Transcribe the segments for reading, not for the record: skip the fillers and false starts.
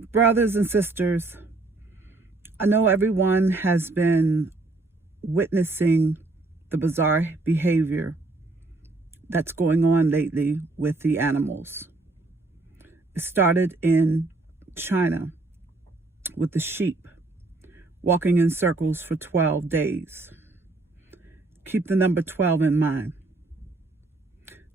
Brothers and sisters, I know everyone has been witnessing the bizarre behavior that's going on lately with the animals. It started in China with the sheep walking in circles for 12 days. Keep the number 12 in mind.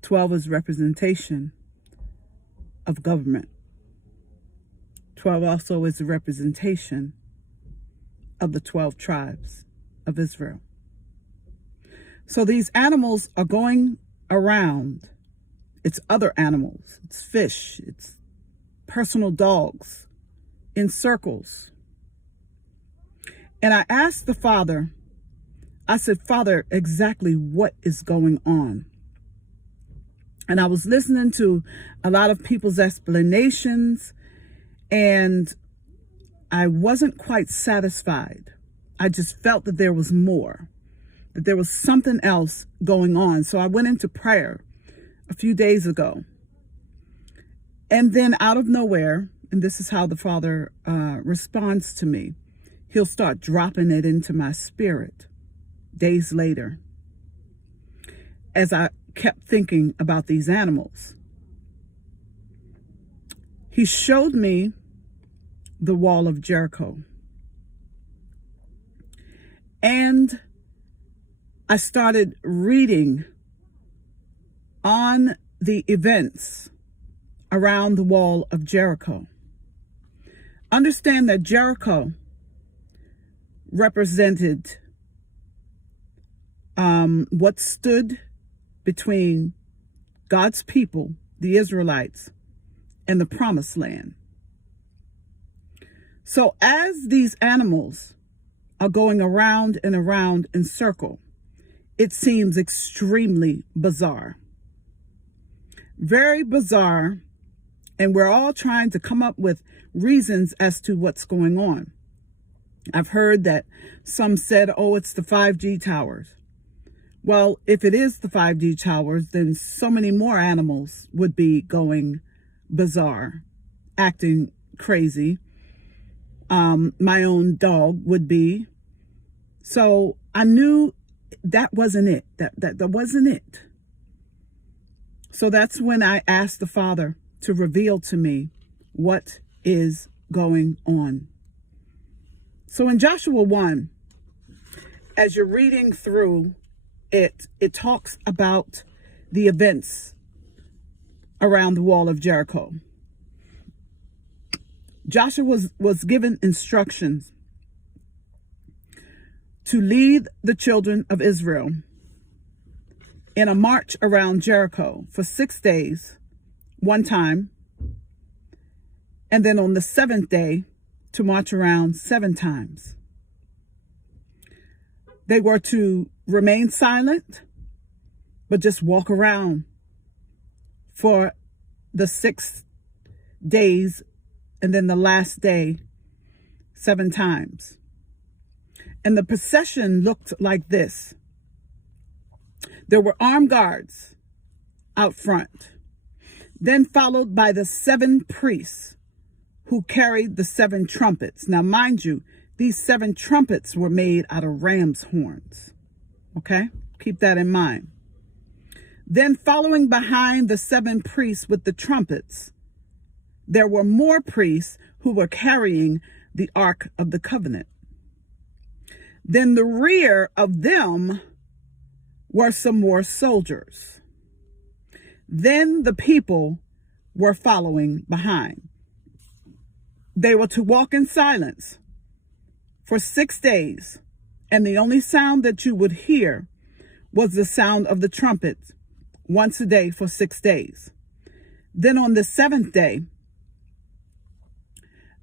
12 is representation of government. 12 also is a representation of the 12 tribes of Israel. So these animals are going around. It's other animals, it's fish, it's personal dogs in circles. And I asked the Father, I said, Father, exactly what is going on? And I was listening to a lot of people's explanations, and I wasn't quite satisfied. I just felt that there was more, that there was something else going on. So I went into prayer a few days ago. And then out of nowhere, and this is how the Father responds to me, he'll start dropping it into my spirit days later as I kept thinking about these animals. He showed me the wall of Jericho. And I started reading on the events around the wall of Jericho. Understand that Jericho represented what stood between God's people, the Israelites, and the promised land. So as these animals are going around and around in circle, it seems extremely bizarre. Very bizarre, and we're all trying to come up with reasons as to what's going on. I've heard that some said, oh, it's the 5G towers. Well, if it is the 5G towers, then so many more animals would be going bizarre, acting crazy. My own dog would be. So I knew that wasn't it. That wasn't it. So that's when I asked the Father to reveal to me what is going on. So in Joshua 1, as you're reading through it, it talks about the events around the wall of Jericho. Joshua was given instructions to lead the children of Israel in a march around Jericho for 6 days, one time, and then on the 7th day to march around 7 times. They were to remain silent, but just walk around for the 6 days, and then the last day 7 times. And the procession looked like this. There were armed guards out front, then followed by the 7 priests who carried the 7 trumpets. Now, mind you, these 7 trumpets were made out of ram's horns. Okay? Keep that in mind. Then following behind the 7 priests with the trumpets, there were more priests who were carrying the Ark of the Covenant. Then the rear of them were some more soldiers. Then the people were following behind. They were to walk in silence for 6 days, and the only sound that you would hear was the sound of the trumpets once a day for 6 days. Then on the 7th day,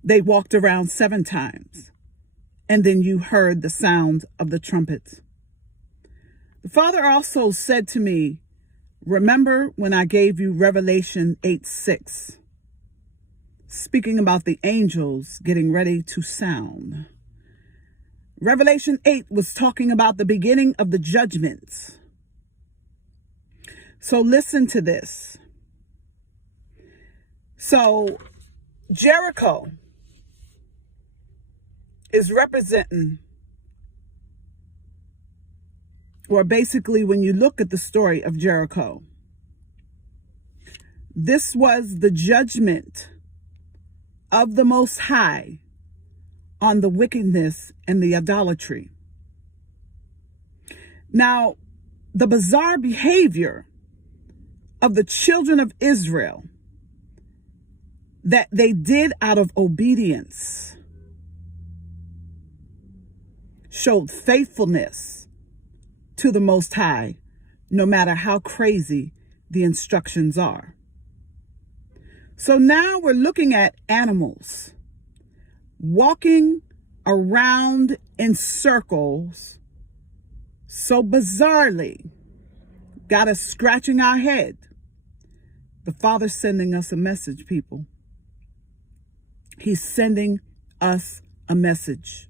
they walked around 7 times, and then you heard the sound of the trumpets. The Father also said to me, remember when I gave you Revelation 8:6, speaking about the angels getting ready to sound. Revelation 8 was talking about the beginning of the judgments. So listen to this. So Jericho is representing, or basically when you look at the story of Jericho, this was the judgment of the Most High on the wickedness and the idolatry. Now, the bizarre behavior of the children of Israel that they did out of obedience showed faithfulness to the Most High, no matter how crazy the instructions are. So now we're looking at animals walking around in circles so bizarrely, got us scratching our head. The Father's sending us a message, people. He's sending us a message.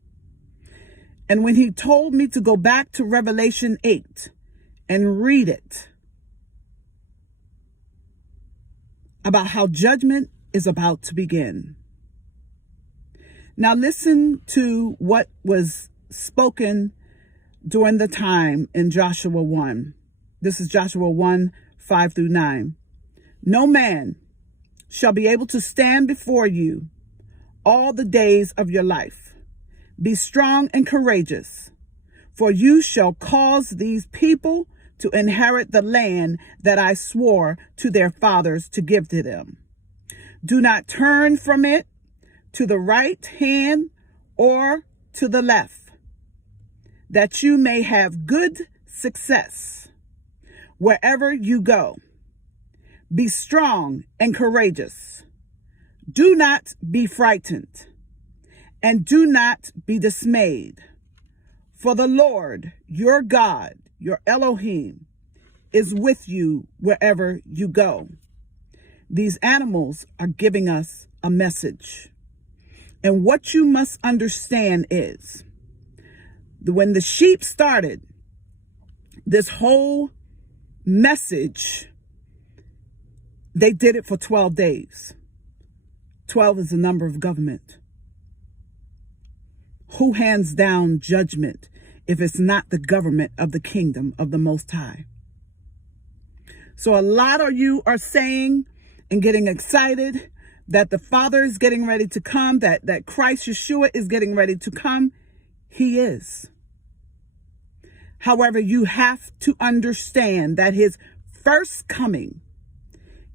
And when he told me to go back to Revelation 8 and read it about how judgment is about to begin. Now listen to what was spoken during the time in Joshua 1. This is Joshua 1, 5 through 9. No man shall be able to stand before you all the days of your life. Be strong and courageous, for you shall cause these people to inherit the land that I swore to their fathers to give to them. Do not turn from it to the right hand or to the left, that you may have good success wherever you go. Be strong and courageous. Do not be frightened, and do not be dismayed. For the Lord, your God, your Elohim, is with you wherever you go. These animals are giving us a message. And what you must understand is, when the sheep started this whole message, they did it for 12 days. 12 is the number of government. Who hands down judgment if it's not the government of the kingdom of the Most High? So a lot of you are saying and getting excited that the Father is getting ready to come, that Christ Yeshua is getting ready to come. He is. However, you have to understand that his first coming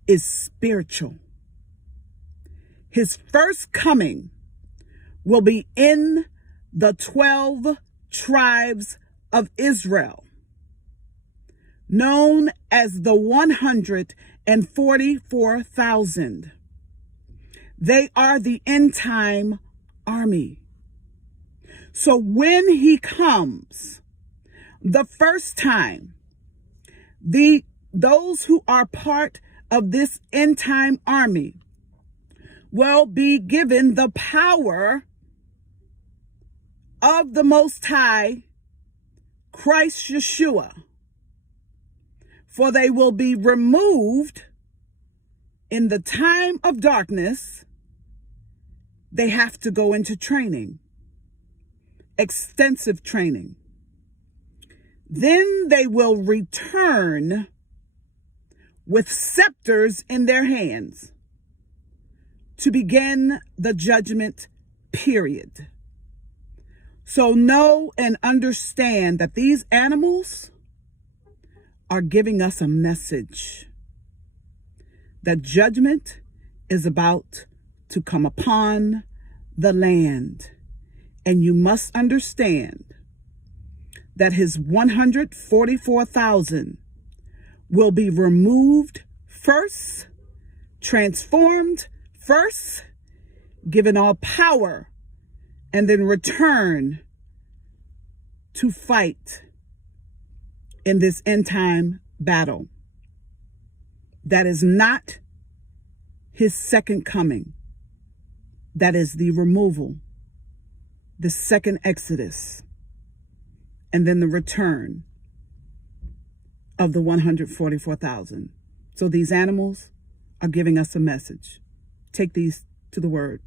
is spiritual. His first coming will be in the 12 tribes of Israel, known as the 144,000. They are the end time army. So when he comes the first time, those who are part of this end time army will be given the power of the Most High, Christ Yeshua. For they will be removed in the time of darkness. They have to go into training, extensive training. Then they will return with scepters in their hands to begin the judgment period. So know and understand that these animals are giving us a message that judgment is about to come upon the land. And you must understand that his 144,000 will be removed first, transformed first, given all power, and then return to fight in this end time battle. That is not his second coming. That is the removal, the second Exodus, and then the return of the 144,000. So these animals are giving us a message. Take these to the word.